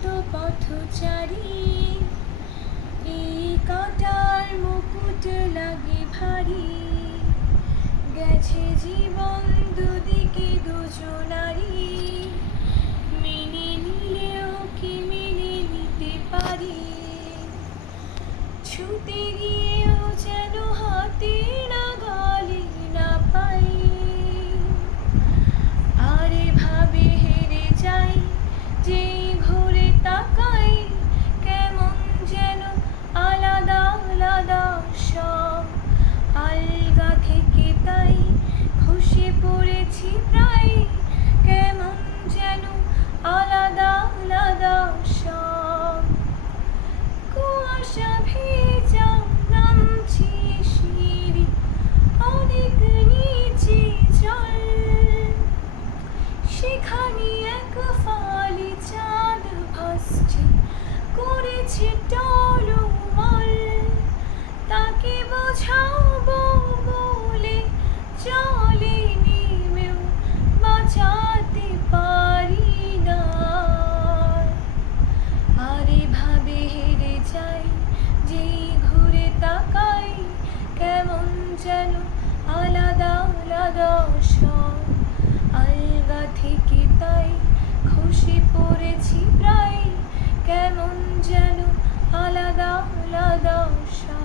ক্লান্ত পথচারী, এই কাঁটার মুকুট লাগে ভারী। গেছে জীবন দুদিকে দুজনারই, মেনে নিলেও কি মেনে নিতে পারি? ছুটে গিয়েও যেন হাতে নাগালে না পাই। আরে ভাবে হেরে যাই, যেই ঘুরে তাকাই, কেমন যেন আলাদা আলাদা সব। আলগা থেকে তাই খসে পড়েছি প্রায়, কেমন যেন আলাদা আলাদা সব। কুয়াশা ভেজা নামছি সিঁড়ি, অনেক নিচে জল। সেখানে এক ফালি চাঁদ ভাসছে, করেছে টলমল। তাকে বোঝাবো বলে জলে নেমেও বাঁচাতে পারি না। আরে ভাবে হেরে যাই, যেই ঘুরে তাকাই, কেমন যেন আলাদা আলাদা সব। আলগা থেকে তাই খসে পড়েছি প্রায়, কেমন যেন আলাদা আলাদা সব।